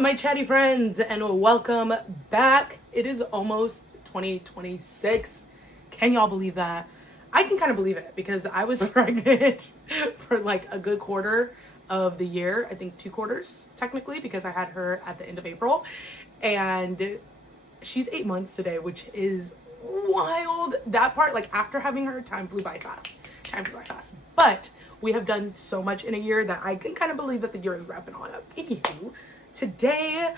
my chatty friends, and welcome back. It is almost 2026. Can y'all believe that? I can kind of believe it because I was pregnant for like a good quarter of the year. I think 2 quarters technically, because I had her at the end of April, and she's 8 months today, which is wild. That part, like after having her, time flew by fast. But we have done so much in a year that I can kind of believe that the year is wrapping on up. Anywho, today,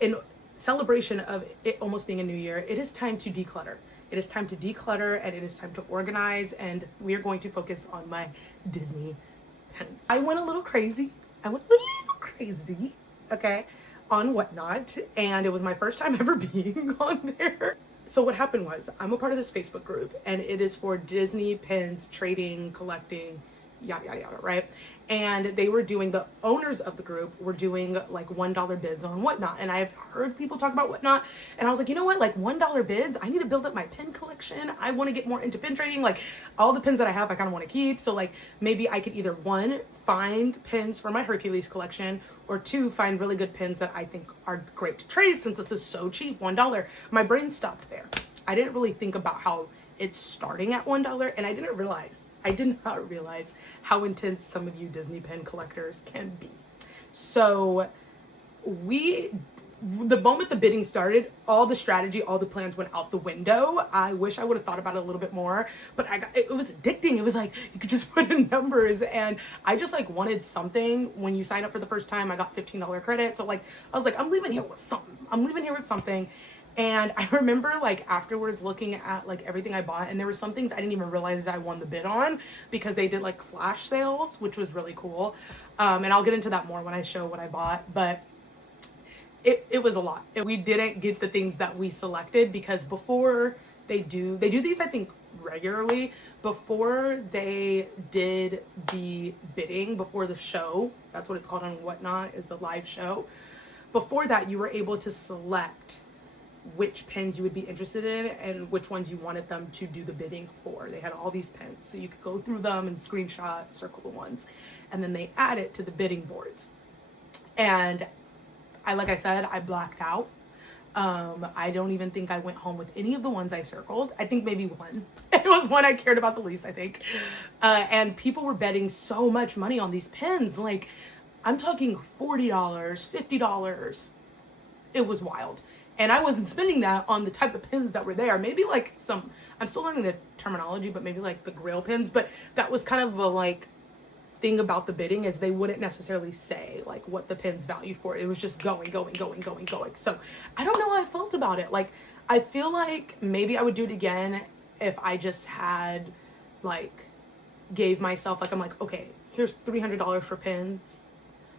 in celebration of it almost being a new year, it is time to declutter. It is time to declutter and it is time to organize, and we are going to focus on my Disney pens. I went a little crazy. Okay, on Whatnot, and it was my first time ever being on there. So what happened was, I'm a part of this Facebook group, and it is for Disney pins, trading, collecting, yada, yada, yada, right? And they were doing, the owners of the group were doing like $1 bids on Whatnot. And I've heard people talk about Whatnot, and I was like, you know what? Like $1 bids, I need to build up my pin collection. I want to get more into pin trading. Like all the pins that I have, I kind of want to keep. So like maybe I could either 1, find pins for my Hercules collection, or 2, find really good pins that I think are great to trade since this is so cheap, $1. My brain stopped there. I didn't really think about how it's starting at $1, and I did not realize how intense some of you Disney pin collectors can be. So the moment the bidding started, all the strategy, all the plans went out the window. I wish I would have thought about it a little bit more, but it was addicting. It was like you could just put in numbers, and I just like wanted something. When you sign up for the first time, I got $15 credit. So like I was like, I'm leaving here with something. And I remember like afterwards looking at like everything I bought, and there were some things I didn't even realize I won the bid on because they did like flash sales, which was really cool. And I'll get into that more when I show what I bought, but it was a lot. We didn't get the things that we selected because before they do these, I think regularly, before they did the bidding, before the show, that's what it's called on Whatnot, is the live show. Before that, you were able to select which pins you would be interested in and which ones you wanted them to do the bidding for. They had all these pins, so you could go through them and screenshot, circle the ones, and then they add it to the bidding boards. And like I said, I blacked out. I don't even think I went home with any of the ones I circled. I think maybe one. It was one I cared about the least, I think. And people were betting so much money on these pins. Like, I'm talking $40, $50. It was wild. And I wasn't spending that on the type of pins that were there. Maybe like some, I'm still learning the terminology, but maybe like the grail pins. But that was kind of a like thing about the bidding, is they wouldn't necessarily say like what the pins valued for. It was just going. So I don't know how I felt about it. Like, I feel like maybe I would do it again if I just had like gave myself like, I'm like, okay, here's $300 for pins.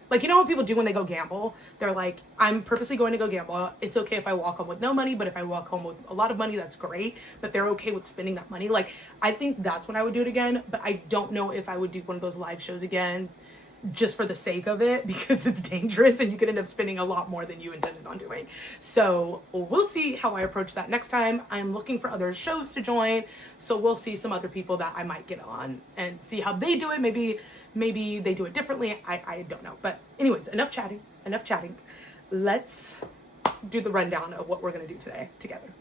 Like, you know what people do when they go gamble? They're like, I'm purposely going to go gamble. It's okay if I walk home with no money, but if I walk home with a lot of money, that's great. But they're okay with spending that money. Like, I think that's when I would do it again. But I don't know if I would do one of those live shows again just for the sake of it, because it's dangerous and you could end up spending a lot more than you intended on doing. So we'll see how I approach that next time. I'm looking for other shows to join, so we'll see some other people that I might get on and see how they do it. Maybe they do it differently. I don't know. But anyways, enough chatting. Let's do the rundown of what we're going to do today together.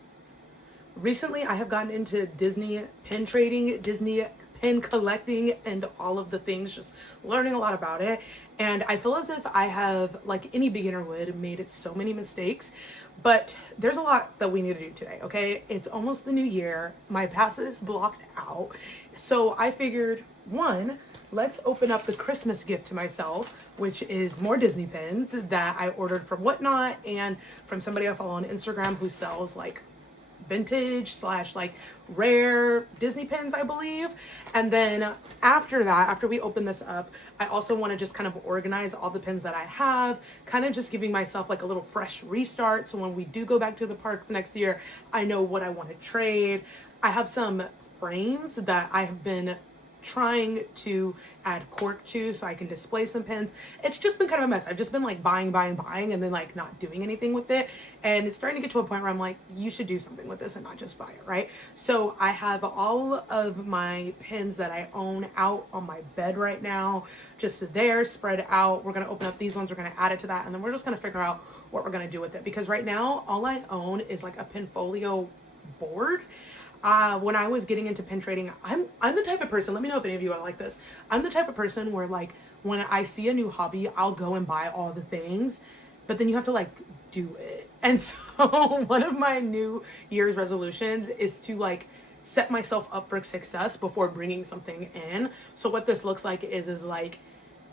Recently, I have gotten into Disney pin trading, Disney pin collecting, and all of the things, just learning a lot about it. And I feel as if I have, like any beginner would, made so many mistakes, but there's a lot that we need to do today, okay? It's almost the new year. My pass is blocked out. So I figured, 1, let's open up the Christmas gift to myself, which is more Disney pins that I ordered from Whatnot and from somebody I follow on Instagram who sells like vintage / like rare Disney pins, I believe. And then after that, after we open this up, I also want to just kind of organize all the pins that I have, kind of just giving myself like a little fresh restart. So when we do go back to the parks next year, I know what I want to trade. I have some frames that I have been trying to add cork to so I can display some pins. It's just been kind of a mess. I've just been like buying and then like not doing anything with it. And it's starting to get to a point where I'm like, you should do something with this and not just buy it, right? So I have all of my pins that I own out on my bed right now, just there, spread out. We're gonna open up these ones, we're gonna add it to that, and then we're just gonna figure out what we're gonna do with it. Because right now, all I own is like a Pinfolio board. When I was getting into pin trading, I'm the type of person, let me know if any of you are like this. I'm the type of person where like when I see a new hobby, I'll go and buy all the things, but then you have to like do it. And so one of my New Year's resolutions is to like set myself up for success before bringing something in. So what this looks like is like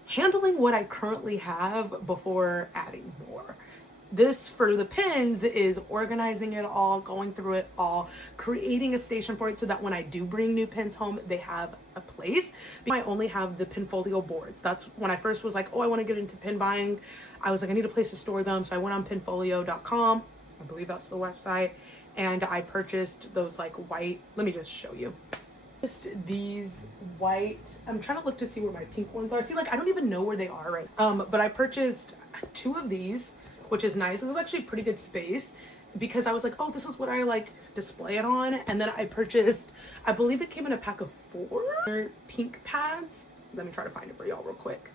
handling what I currently have before adding more. This for the pins is organizing it all, going through it all, creating a station for it so that when I do bring new pins home, they have a place. I only have the Pinfolio boards. That's when I first was like, oh, I want to get into pin buying. I was like, I need a place to store them. So I went on pinfolio.com. I believe that's the website. And I purchased those like white, let me just show you. Just these white, I'm trying to look to see where my pink ones are. See, like, I don't even know where they are right now. But I purchased 2 of these, which is nice. This is actually pretty good space because I was like, oh, this is what I like display it on. And then I purchased, I believe it came in a pack of 4 pink pads. Let me try to find it for y'all real quick.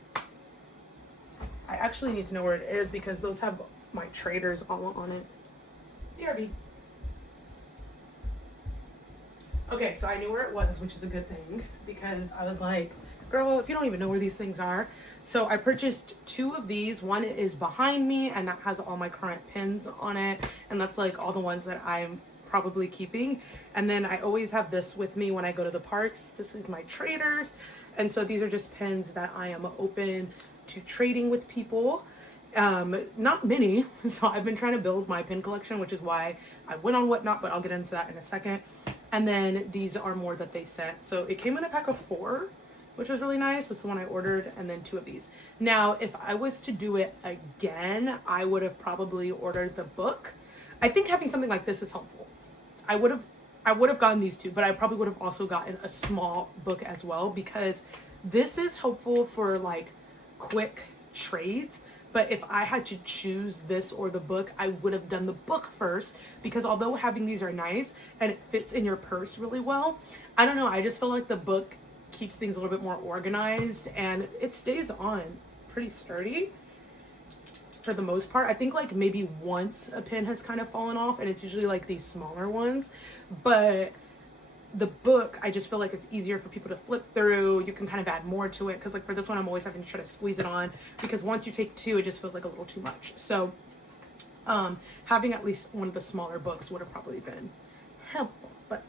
I actually need to know where it is because those have my traders all on it. BRB. Okay, so I knew where it was, which is a good thing because I was like, girl, if you don't even know where these things are. So I purchased 2 of these. One is behind me and that has all my current pins on it. And that's like all the ones that I'm probably keeping. And then I always have this with me when I go to the parks. This is my traders. And so these are just pins that I am open to trading with people. Not many. So I've been trying to build my pin collection, which is why I went on Whatnot, but I'll get into that in a second. And then these are more that they sent. So it came in a pack of 4, which was really nice. That's the one I ordered, and then 2 of these. Now, if I was to do it again, I would have probably ordered the book. I think having something like this is helpful. I would have gotten these 2, but I probably would have also gotten a small book as well because this is helpful for like quick trades. But if I had to choose this or the book, I would have done the book first because although having these are nice and it fits in your purse really well, I don't know, I just feel like the book keeps things a little bit more organized and it stays on pretty sturdy for the most part. I think like maybe once a pin has kind of fallen off and it's usually like these smaller ones, but the book, I just feel like it's easier for people to flip through. You can kind of add more to it because like for this one, I'm always having to try to squeeze it on because once you take 2, it just feels like a little too much. So having at least one of the smaller books would have probably been helpful, but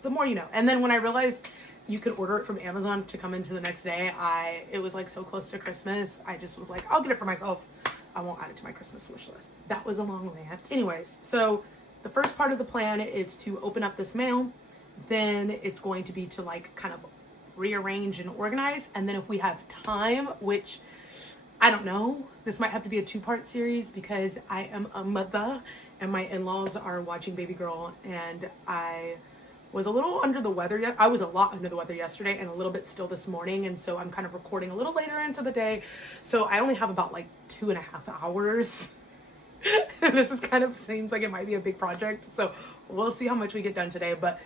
the more you know. And then when I realized you could order it from Amazon to come into the next day, it was like so close to Christmas. I just was like, I'll get it for myself. I won't add it to my Christmas wish list. That was a long rant. Anyways, so the first part of the plan is to open up this mail. Then it's going to be to like kind of rearrange and organize. And then if we have time, which I don't know, this might have to be a 2-part series because I am a mother and my in-laws are watching baby girl and I was a little under the weather. I was a lot under the weather yesterday and a little bit still this morning. And so I'm kind of recording a little later into the day. So I only have about like 2.5 hours. And this is kind of seems like it might be a big project. So we'll see how much we get done today. But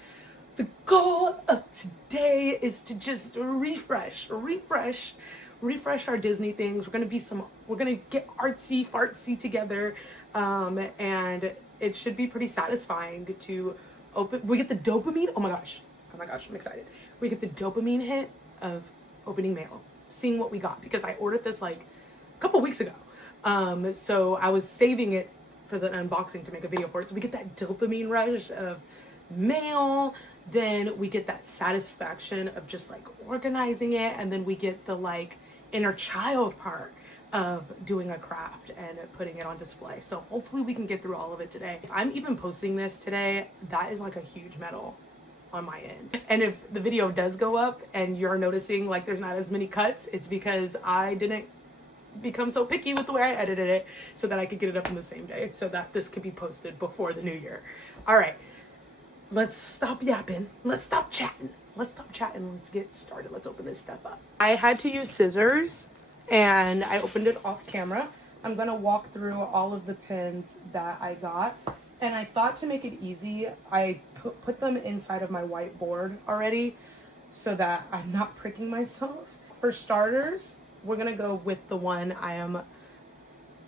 the goal of today is to just refresh our Disney things. We're gonna get artsy fartsy together, and it should be pretty satisfying to open. We get the dopamine. Oh my gosh, I'm excited. We get the dopamine hit of opening mail, seeing what we got because I ordered this like a couple weeks ago. So I was saving it for the unboxing to make a video for it. So we get that dopamine rush of mail. Then we get that satisfaction of just like organizing it, and then we get the like inner child part of doing a craft and putting it on display. So hopefully we can get through all of it today. If I'm even posting this today, that is like a huge medal on my end. And if the video does go up and you're noticing like there's not as many cuts, it's because I didn't become so picky with the way I edited it so that I could get it up in the same day so that this could be posted before the new year. All right. Let's stop yapping. Let's stop chatting. let's stop chatting. Let's get started. Let's open this stuff up. I had to use scissors and I opened it off camera. I'm gonna walk through all of the pins that I got. And I thought to make it easy, I put them inside of my whiteboard already so that I'm not pricking myself. For starters, we're gonna go with the one I am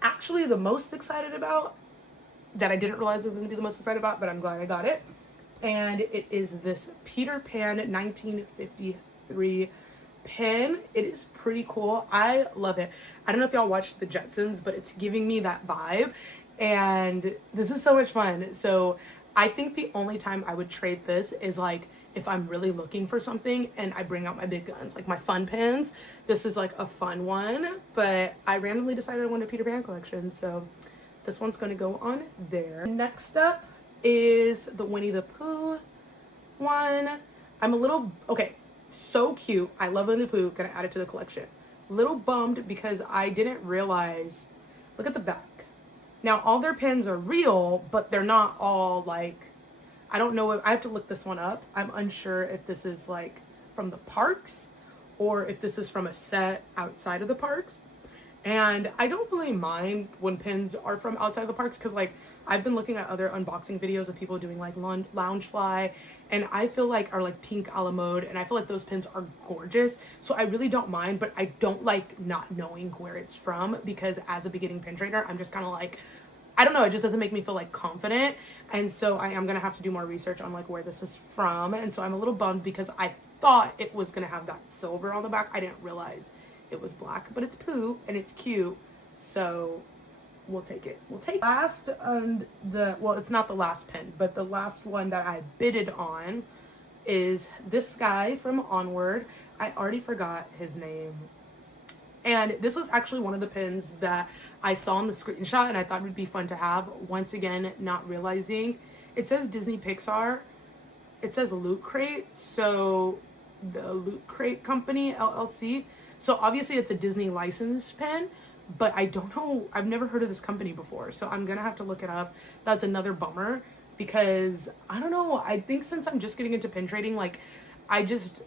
actually the most excited about, that I didn't realize I was gonna be the most excited about, but I'm glad I got it. And it is this Peter Pan 1953 pin. It is pretty cool. I love it. I don't know if y'all watched the Jetsons, but it's giving me that vibe. And this is so much fun. So I think the only time I would trade this is like if I'm really looking for something and I bring out my big guns, like my fun pins. This is like a fun one, but I randomly decided I wanted a Peter Pan collection. So this one's going to go on there. Next up is the Winnie the Pooh one. I'm a little, okay, so cute. I love Winnie the Pooh. Gonna add it to the collection. Little bummed because I didn't realize, look at the back. Now, all their pins are real, but they're not all like, I don't know if, I have to look this one up. I'm unsure if this is like from the parks or if this is from a set outside of the parks. And I don't really mind when pins are from outside the parks because like I've been looking at other unboxing videos of people doing like Loungefly, and I feel like are like pink a la mode, and I feel like those pins are gorgeous. So I really don't mind, but I don't like not knowing where it's from because as a beginning pin trader, I'm just kind of like, I don't know, it just doesn't make me feel like confident. And so I am gonna have to do more research on like where this is from. And so I'm a little bummed because I thought it was gonna have that silver on the back. I didn't realize it was black, but it's Pooh and it's cute, so we'll take it. We'll take last and well, it's not the last pin, but the last one that I bidded on is this guy from Onward. I already forgot his name. And this was actually one of the pins that I saw in the screenshot and I thought would be fun to have. Once again, not realizing it says Disney Pixar. It says Loot Crate, so the Loot Crate Company LLC. So obviously it's a Disney licensed pin, but I don't know, I've never heard of this company before. So I'm gonna have to look it up. That's another bummer because I don't know, I think since I'm just getting into pin trading, like I just,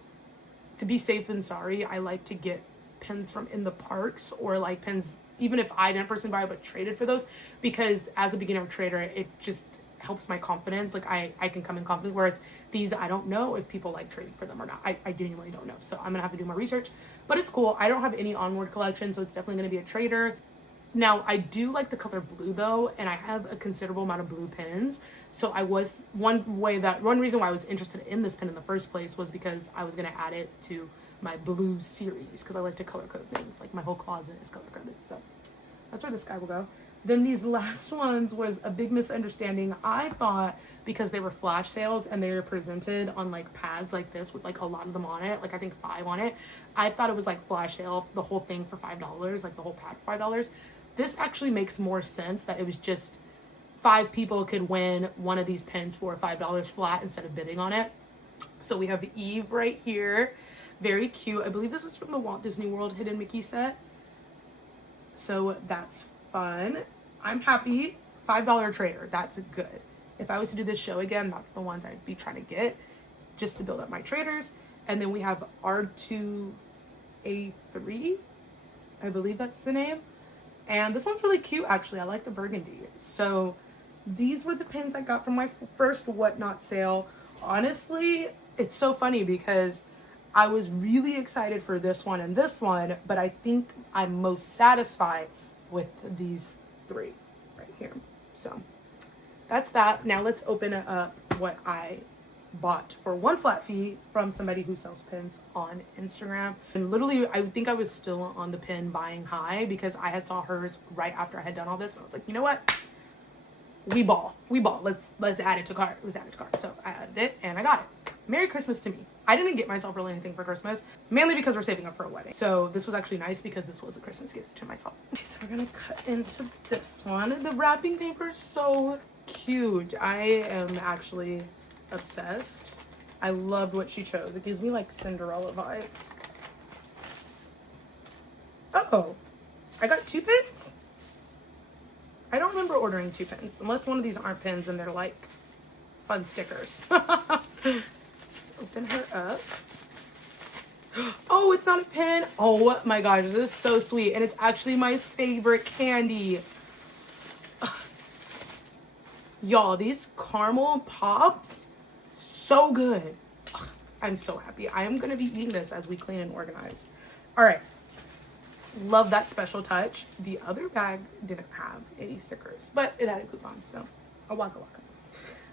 to be safe than sorry, I like to get pins from in the parks or like pins, even if I didn't personally buy but traded for those, because as a beginner trader, it just helps my confidence. Like I can come in confident, whereas these, I don't know if people like trading for them or not. I genuinely don't know. So I'm gonna have to do more research, but it's cool. I don't have any Onward collection, so it's definitely gonna be a trader. Now I do like the color blue though, and I have a considerable amount of blue pins. So one reason why I was interested in this pin in the first place was because I was gonna add it to my blue series because I like to color code things. Like my whole closet is color coded. So that's where this guy will go. Then these last ones was a big misunderstanding. I thought because they were flash sales and they were presented on like pads like this with like a lot of them on it, like I think 5 on it, I thought it was like flash sale, the whole thing for $5, like the whole pad for $5. This actually makes more sense that it was just 5 people could win one of these pins for $5 flat instead of bidding on it. So we have Eve right here. Very cute. I believe this is from the Walt Disney World Hidden Mickey set. So that's fun. I'm happy. $5 trader. That's good. If I was to do this show again, that's the ones I'd be trying to get just to build up my traders. And then we have R2A3. I believe that's the name. And this one's really cute, actually. I like the burgundy. So these were the pins I got from my first Whatnot sale. Honestly, it's so funny because I was really excited for this one and this one, but I think I'm most satisfied with these 3 right here. So that's that. Now let's open up what I bought for one flat fee from somebody who sells pins on Instagram. And literally, I think I was still on the pin buying high because I had saw hers right after I had done all this. And I was like, you know what? We ball. Let's add it to cart. Let's add it to cart. So I added it and I got it. Merry Christmas to me. I didn't get myself really anything for Christmas, mainly because we're saving up for a wedding. So this was actually nice because this was a Christmas gift to myself. Okay, so we're gonna cut into this one. The wrapping paper is so cute. I am actually obsessed. I loved what she chose. It gives me like Cinderella vibes. Oh, I got 2 pins? I don't remember ordering 2 pins, unless one of these aren't pins and they're like fun stickers. Let's open her up. Oh, it's not a pin. Oh my gosh, this is so sweet. And it's actually my favorite candy. Y'all, these caramel pops, so good. Ugh, I'm so happy. I am gonna be eating this as we clean and organize. All right, love that special touch. The other bag didn't have any stickers, but it had a coupon, so a waka waka.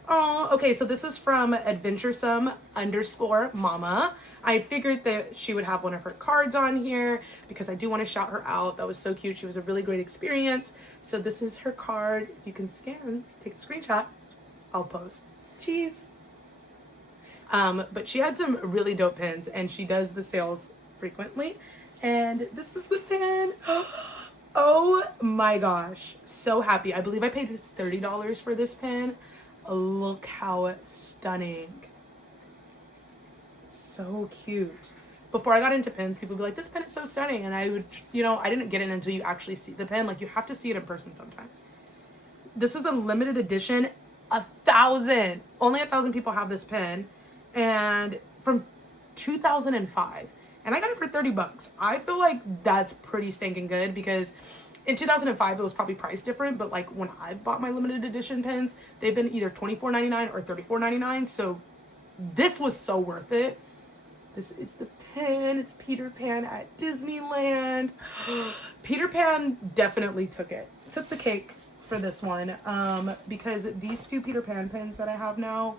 Oh, okay, so this is from adventuresome_mama. I figured that she would have one of her cards on here because I do want to shout her out. That was so cute. She was a really great experience. So this is her card. You can scan, take a screenshot. I'll post. Cheese. But she had some really dope pins, and she does the sales frequently. And this is the pin. Oh my gosh. So happy. I believe I paid $30 for this pin. Look how stunning. So cute. Before I got into pins, people would be like, this pin is so stunning. And I would, I didn't get it until you actually see the pin. Like, you have to see it in person sometimes. This is a limited edition. 1,000. Only 1,000 people have this pin. And from 2005. And I got it for $30. I feel like that's pretty stinking good because in 2005, it was probably priced different, but like when I've bought my limited edition pins, they've been either $24.99 or $34.99. So this was so worth it. This is the pin. It's Peter Pan at Disneyland. Peter Pan definitely took the cake for this one. Because these two Peter Pan pins that I have now,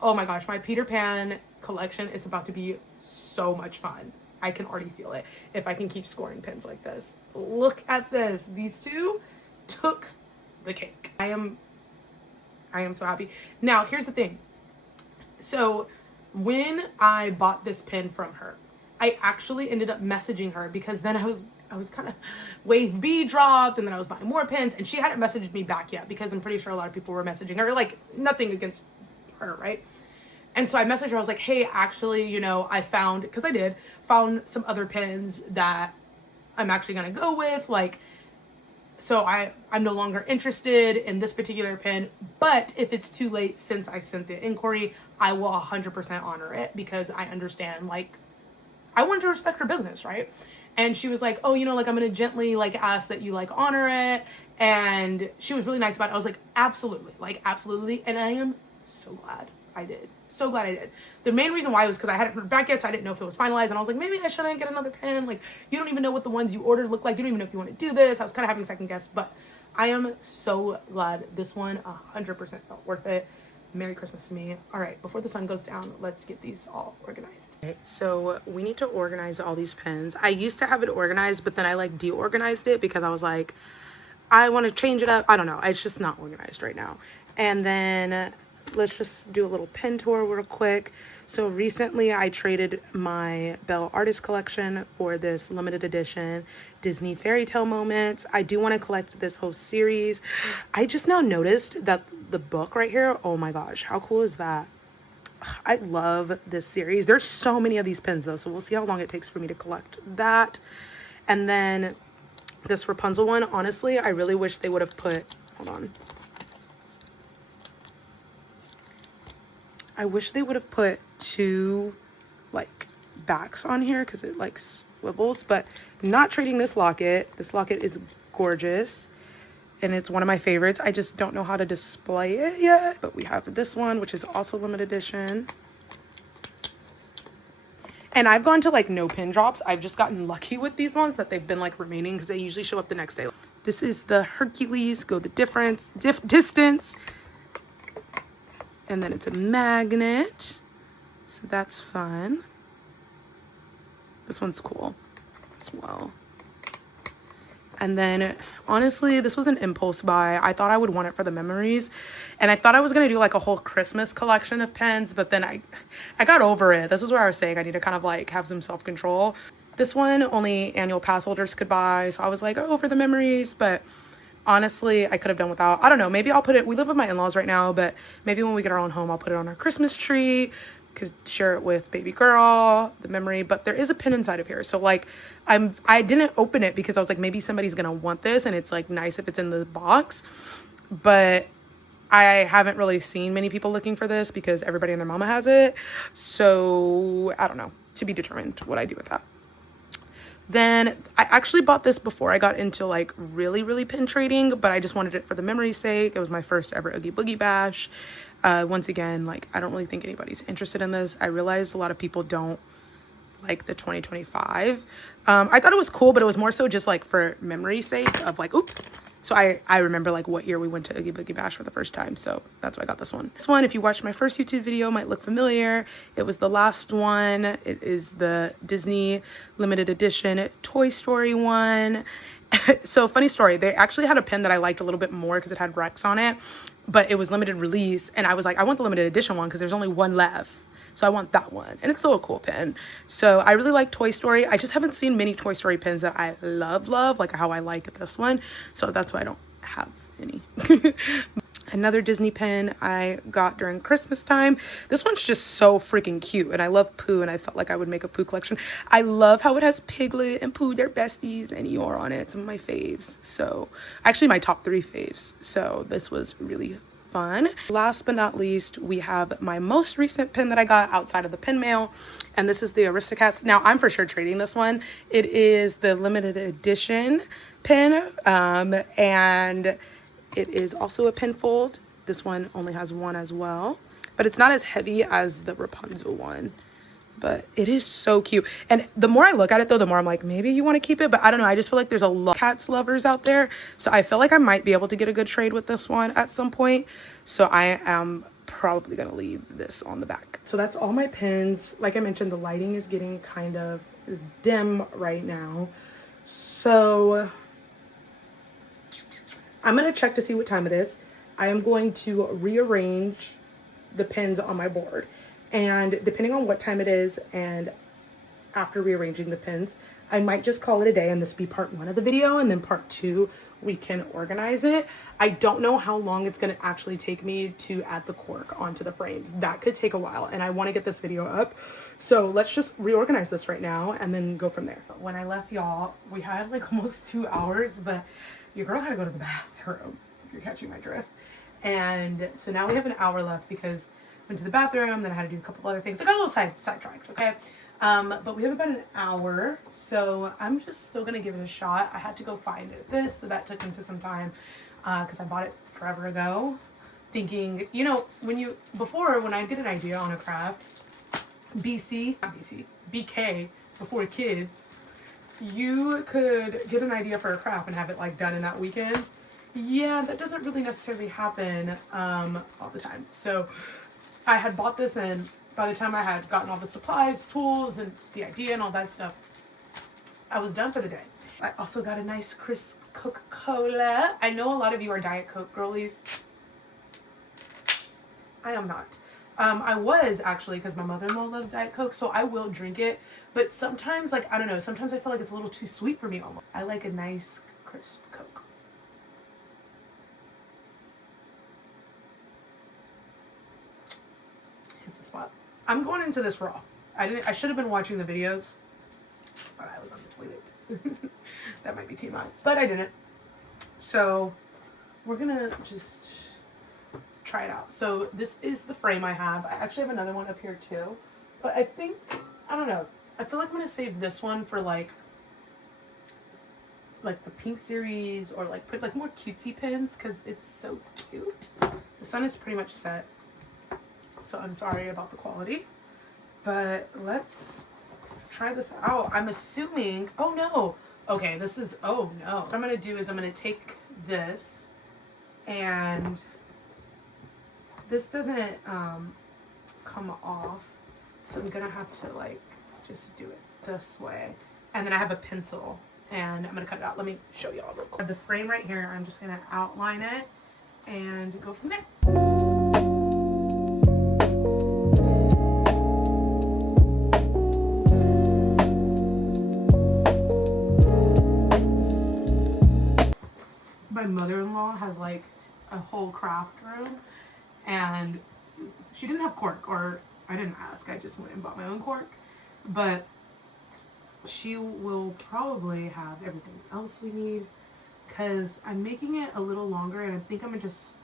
oh my gosh, my Peter Pan collection is about to be so much fun. I can already feel it if I can keep scoring pins like this. Look at this. These two took the cake. I am so happy. Now, here's the thing. So when I bought this pin from her, I actually ended up messaging her because then I was kind of wave B dropped, and then I was buying more pins, and she hadn't messaged me back yet because I'm pretty sure a lot of people were messaging her. Like, nothing against her, right? And so I messaged her. I was like, hey, actually, I found some other pins that I'm actually going to go with. Like, so I'm no longer interested in this particular pin. But if it's too late since I sent the inquiry, I will 100% honor it because I understand, like, I want to respect her business, right? And she was like, oh, like, I'm going to gently, like, ask that you, like, honor it. And she was really nice about it. I was like, absolutely. Like, absolutely. And I am so glad I did. So glad I did. The main reason why was because I hadn't heard back yet, so I didn't know if it was finalized. And I was like, maybe I shouldn't get another pin. Like, you don't even know what the ones you ordered look like. You don't even know if you want to do this. I was kind of having second guess, but I am so glad this one 100% felt worth it. Merry Christmas to me. All right, before the sun goes down, let's get these all organized. Okay, so we need to organize all these pins. I used to have it organized, but then I like deorganized it because I was like, I want to change it up. I don't know. It's just not organized right now. And then let's just do a little pin tour real quick. So recently I traded my Belle Artist collection for this limited edition Disney Fairy Tale Moments. I do want to collect this whole series. I just now noticed that the book right here, oh my gosh, how cool is that? I love this series. There's so many of these pins though, so we'll see how long it takes for me to collect that. And then this Rapunzel one, honestly, I really wish they would have put, hold on. I wish they would have put two like backs on here because it like swivels, but not trading this locket. This locket is gorgeous and it's one of my favorites. I just don't know how to display it yet, but we have this one, which is also limited edition. And I've gone to like no pin drops. I've just gotten lucky with these ones that they've been like remaining because they usually show up the next day. This is the Hercules Go the Distance. And then it's a magnet. So that's fun. This one's cool as well. And then honestly, this was an impulse buy. I thought I would want it for the memories. And I thought I was going to do like a whole Christmas collection of pens, but then I got over it. This is where I was saying I need to kind of like have some self-control. This one only annual pass holders could buy. So I was like, oh, for the memories, but honestly, I could have done without. I don't know. Maybe I'll put it. We live with my in-laws right now, but maybe when we get our own home, I'll put it on our Christmas tree. Could share it with baby girl, the memory. But there is a pin inside of here. So like, I didn't open it because I was like, maybe somebody's gonna want this, and it's like nice if it's in the box. But I haven't really seen many people looking for this because everybody and their mama has it. So I don't know, to be determined what I do with that. Then I actually bought this before I got into like really pin trading, but I just wanted it for the memory's sake. It was my first ever Oogie Boogie Bash. Once again, like, I don't really think anybody's interested in this. I realized a lot of people don't like the 2025. I thought it was cool, but it was more so just like for memory's sake of like, oop. So I remember like what year we went to Oogie Boogie Bash for the first time. So that's why I got this one. This one, if you watched my first YouTube video, might look familiar. It was the last one. It is the Disney limited edition Toy Story one. So funny story, they actually had a pin that I liked a little bit more because it had Rex on it, but it was limited release. And I was like, I want the limited edition one because there's only one left. So I want that one. And it's still a cool pin. So I really like Toy Story. I just haven't seen many Toy Story pins that I love, like how I like this one. So that's why I don't have any. Another Disney pin I got during Christmas time. This one's just so freaking cute. And I love Pooh, and I felt like I would make a Pooh collection. I love how it has Piglet and Pooh, they're besties, and Eeyore on it. Some of my faves. So actually my top 3 faves. So this was really fun. Last but not least, we have my most recent pin that I got outside of the pin mail, and this is the Aristocats. Now I'm for sure trading this one. It is the limited edition pin, and it is also a pin fold. This one only has one as well, but it's not as heavy as the Rapunzel one. But it is so cute. And the more I look at it though, the more I'm like, maybe you want to keep it. But I don't know. I just feel like there's a lot of cats lovers out there. So I feel like I might be able to get a good trade with this one at some point. So I am probably going to leave this on the back. So that's all my pins. Like I mentioned, the lighting is getting kind of dim right now. So I'm going to check to see what time it is. I am going to rearrange the pins on my board. And depending on what time it is and after rearranging the pins, I might just call it a day and this be part 1 of the video, and then part 2 we can organize it. I don't know how long it's going to actually take me to add the cork onto the frames. That could take a while, and I want to get this video up. So let's just reorganize this right now and then go from there. When I left y'all, we had like almost 2 hours, but your girl had to go to the bathroom, if you're catching my drift. And so now we have an hour left because went to the bathroom, then I had to do a couple other things. I got a little sidetracked, okay? But we have about an hour, so I'm just still gonna give it a shot. I had to go find this, so that took into some time because I bought it forever ago. Thinking, you know, when I get an idea on a craft, BK, before kids, you could get an idea for a craft and have it like done in that weekend. Yeah, that doesn't really necessarily happen all the time. So I had bought this, and by the time I had gotten all the supplies, tools, and the idea and all that stuff, I was done for the day. I also got a nice crisp Coca-Cola. I know a lot of you are Diet Coke girlies. I am not. I was actually, because my mother-in-law loves Diet Coke, so I will drink it. But sometimes, like, I don't know, sometimes I feel like it's a little too sweet for me almost. I like a nice crisp Coke. Here's the spot. I'm going into this raw. I should have been watching the videos, but I was on the toilet. That might be TMI, but I didn't. So we're gonna just try it out. So this is the frame I have. I actually have another one up here too, but I think, I don't know, I feel like I'm gonna save this one for like the pink series, or like put like more cutesy pins because it's so cute. The sun is pretty much set, so I'm sorry about the quality, but let's try this out. I'm assuming, oh no, okay, this is, oh no. What I'm gonna do is I'm gonna take this, and this doesn't come off, so I'm gonna have to like just do it this way, and then I have a pencil and I'm gonna cut it out. Let me show y'all real quick. I have the frame right here. I'm just gonna outline it and go from there. My mother-in-law has like a whole craft room, and she didn't have cork, or I didn't ask, I just went and bought my own cork, but she will probably have everything else we need because I'm making it a little longer, and I think I'm gonna just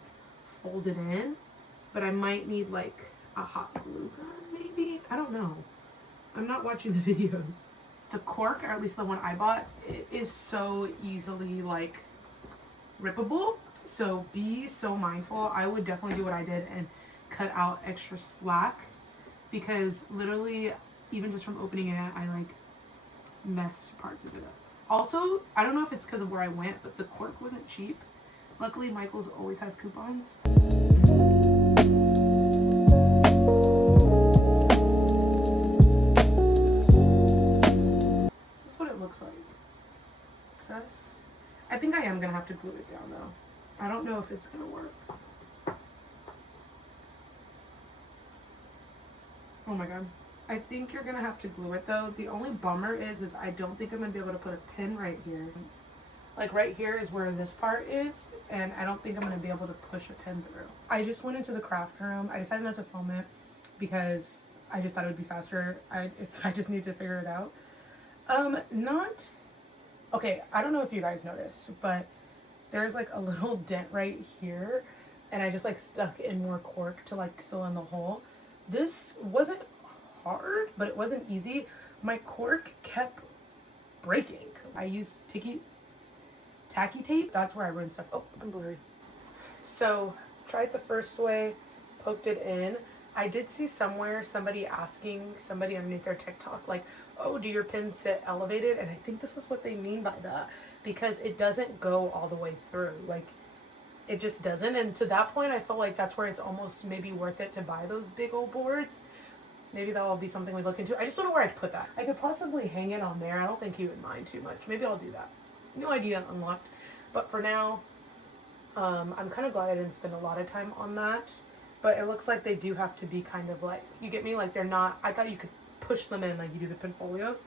folded in, but I might need like a hot glue gun maybe. I don't know. I'm not watching the videos. The cork, or at least the one I bought, it is so easily like rippable. So be so mindful. I would definitely do what I did and cut out extra slack, because literally even just from opening it, I like messed parts of it up. Also, I don't know if it's because of where I went, but the cork wasn't cheap. Luckily, Michael's always has coupons. This is what it looks like. Excess. I think I am gonna have to glue it down though. I don't know if it's gonna work. Oh my god. I think you're gonna have to glue it though. The only bummer is I don't think I'm gonna be able to put a pin right here. Like right here is where this part is, and I don't think I'm gonna be able to push a pin through. I just went into the craft room. I decided not to film it because I just thought it would be faster if I just needed to figure it out. Not okay. I don't know if you guys noticed, but there's like a little dent right here, and I just like stuck in more cork to like fill in the hole. This wasn't hard, but it wasn't easy. My cork kept breaking. I used tacky tape. That's where I ruined stuff. Oh, I'm blurry. So tried the first way, poked it in. I did see somewhere somebody asking somebody underneath their TikTok like, oh, do your pins sit elevated? And I think this is what they mean by that, because it doesn't go all the way through. Like, it just doesn't. And to that point, I felt like that's where it's almost maybe worth it to buy those big old boards. Maybe that will be something we look into. I just don't know where I'd put that. I could possibly hang it on there. I don't think he would mind too much. Maybe I'll do that. New idea unlocked. But for now, I'm kind of glad I didn't spend a lot of time on that. But it looks like they do have to be kind of like, you get me? Like they're not, I thought you could push them in like you do the pinfolios,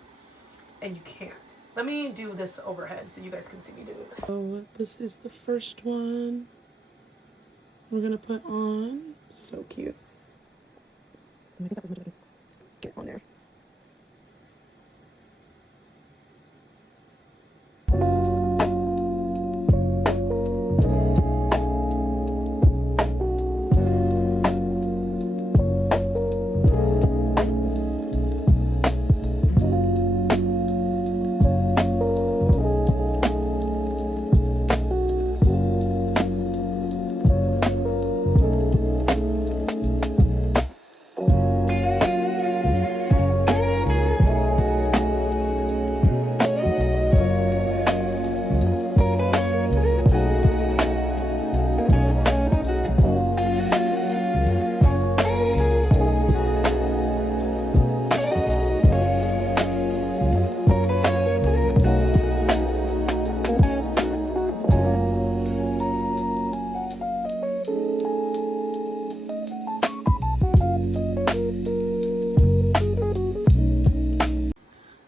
and you can't. Let me do this overhead so you guys can see me doing this. So this is the first one we're gonna put on. So cute. I think that's as much as I can get on there.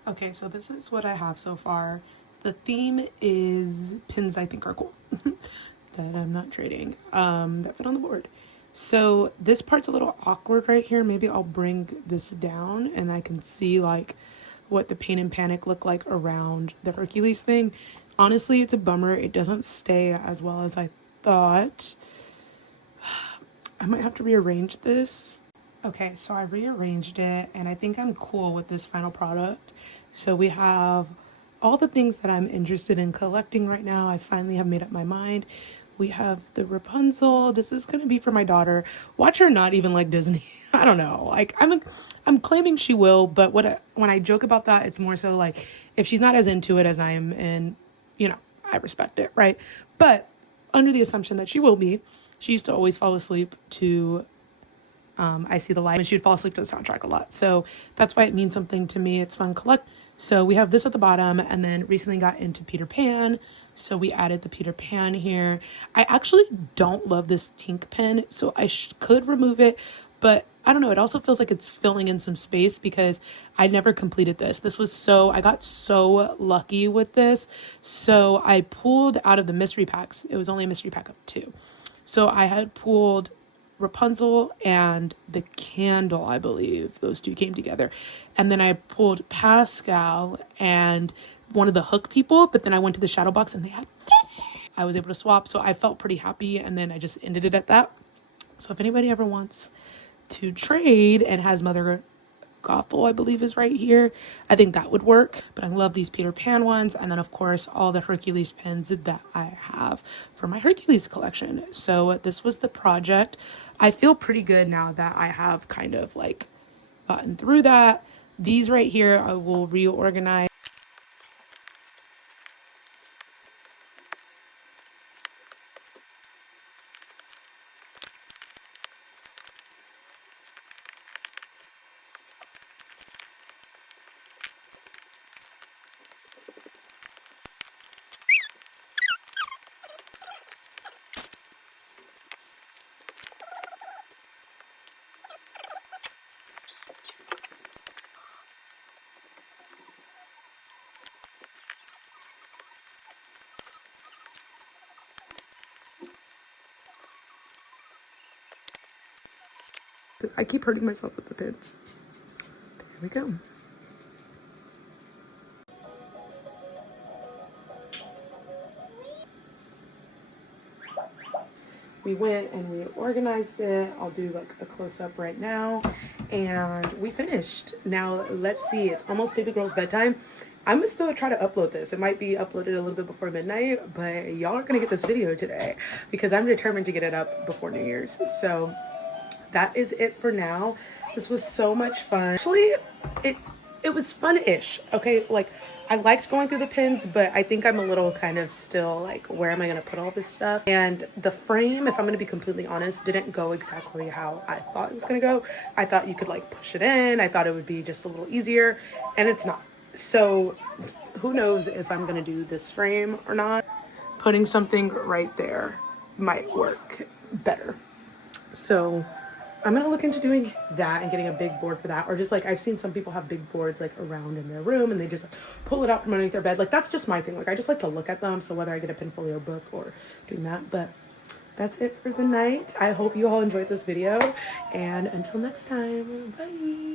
Okay, so this is what I have so far. The theme is pins I think are cool that I'm not trading, that fit on the board. So this part's a little awkward right here. Maybe I'll bring this down and I can see like what the Pain and Panic look like around the Hercules thing. Honestly, it's a bummer. It doesn't stay as well as I thought. I might have to rearrange this. Okay, so I rearranged it and I think I'm cool with this final product. So we have all the things that I'm interested in collecting right now. I finally have made up my mind. We have the Rapunzel. This is going to be for my daughter. Watch her not even like Disney. I don't know. Like I'm claiming she will, but when I joke about that, it's more so like if she's not as into it as I am, and you know, I respect it, right? But under the assumption that she will be, she used to always fall asleep to I See the Light, and she'd fall asleep to the soundtrack a lot. So that's why it means something to me. It's fun collect. So we have this at the bottom, and then recently got into Peter Pan. So we added the Peter Pan here. I actually don't love this Tink pen, so I could remove it, but I don't know. It also feels like it's filling in some space because I never completed this. I got so lucky with this. So I pulled out of the mystery packs. It was only a mystery pack of 2. So I had pulled Rapunzel and the candle, I believe. Those 2 came together. And then I pulled Pascal and one of the Hook people, but then I went to the shadow box and they had I was able to swap, so I felt pretty happy, and then I just ended it at that. So if anybody ever wants to trade and has Mother Gothel, I believe is right here, I think that would work. But I love these Peter Pan ones. And then of course, all the Hercules pins that I have for my Hercules collection. So this was the project. I feel pretty good now that I have kind of like gotten through that. These right here, I will reorganize. I keep hurting myself with the pins. There we go. We went and we organized it. I'll do like a close-up right now. And we finished. Now let's see, it's almost baby girl's bedtime. I'm gonna still try to upload this. It might be uploaded a little bit before midnight, but y'all are gonna get this video today because I'm determined to get it up before New Year's. So that is it for now. This was so much fun. Actually, it was fun-ish. Okay, like I liked going through the pins, but I think I'm a little kind of still like, where am I gonna put all this stuff? And the frame, if I'm gonna be completely honest, didn't go exactly how I thought it was gonna go. I thought you could like push it in. I thought it would be just a little easier, and it's not. So who knows if I'm gonna do this frame or not. Putting something right there might work better. So I'm gonna look into doing that and getting a big board for that, or just like I've seen some people have big boards like around in their room and they just like pull it out from underneath their bed. Like that's just my thing. Like I just like to look at them. So whether I get a Pinfolio book or doing that, but that's it for the night. I hope you all enjoyed this video, and until next time, bye.